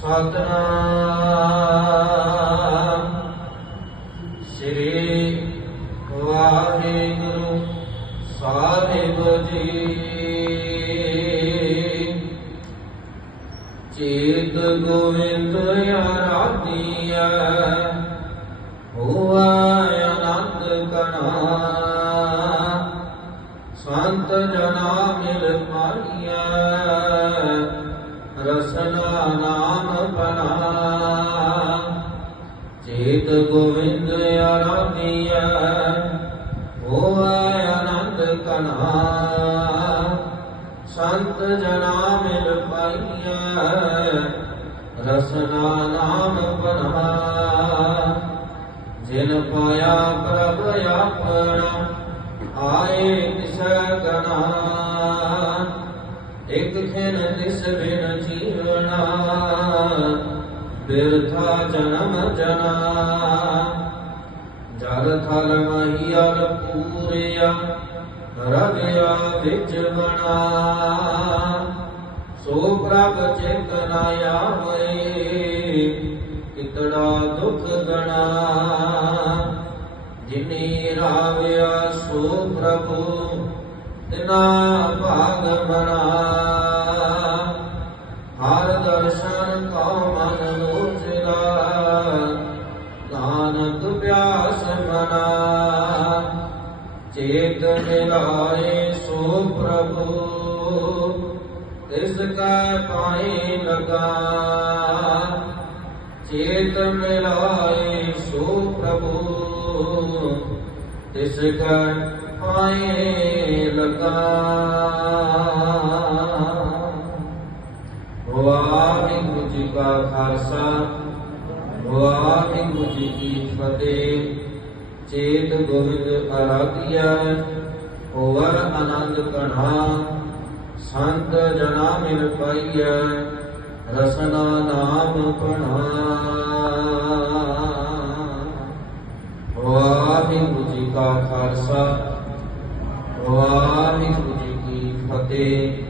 ਸਤਨਾਮ ਸ੍ਰੀ ਵਾਹਿਗੁਰੂ ਸਾਹਿਬ ਜੀ। ਚੇਤ ਗੋਵਿੰਦ ਆਰਾਧਿਆ ਹੋਆ ਅਨੰਦ ਕਣਾ। ਸੰਤ ਜਨਾ ਮਿਲ ਪਾਈਆ ਚੇਤ ਗੋਵਿੰਦ ਆਰਾਧਿਆ ਹੋਆ ਆਨੰਦ ਕਨਾ ਸੰਤ ਜਨਾ ਮਿਲ ਪਾਈਆ ਰਸਨਾ ਨਾਮ ਬਨਾ ਜਿਨ ਪਾਇਆ ਪ੍ਰਭ ਆਪਣਾ, ਆਏ ਤਿਸ ਗਨਾ। ਇਕ ਖਿਨ ਤਿਸ ਬਿਨ ਜੀਵਨਾ। ਬਿਰਥਾ ਜਨਮ ਜਨਾ ਜਲ ਥਲ ਮਹੀਲ ਪੂਰਿਆ ਰਗਿਆ ਵਿੱਚ ਬਣਾ ਸੋ ਪ੍ਰਭ ਚਿਤ ਨ ਆਵੇ ਕਿਤੜਾ ਦੁਖ ਗਣਾ ਜਿਨੀ ਰਾਵਿਆ ਸੋ ਪ੍ਰਭੂ ਤਿਨਾ ਭਾਗ ਬਣਾ ਚੇਤ ਮਿਲਾਏ ਸੋ ਪ੍ਰਭੂ, ਤਿਸ ਕੈ ਪਾਏ ਲਗਾ ਚੇਤ ਮਿਲਾਏ ਸੋ ਪ੍ਰਭੂ, ਤਿਸ ਕੈ ਪਾਏ ਲਗਾ ਵਾਹਿਗੁਰੂ ਜੀ ਕਾ ਖਾਲਸਾ ਵਾਹਿਗੁਰੂ ਜੀ ਕੀ ਫਤਿਹ। ਚੇਤ ਗੋਬਿੰਦ ਆਰਾਧਿਆ ਹੋਵਰ ਆਨੰਦ ਕਣਾ ਸੰਤ ਜਨਾ ਮਿਲ ਪਾਈਐ, ਰਸਨਾ ਨਾਮ ਪਣਾ ਵਾਹਿਗੁਰੂ ਜੀ ਕਾ ਖਾਲਸਾ, ਵਾਹਿਗੁਰੂ ਜੀ ਕੀ ਫਤਿਹ।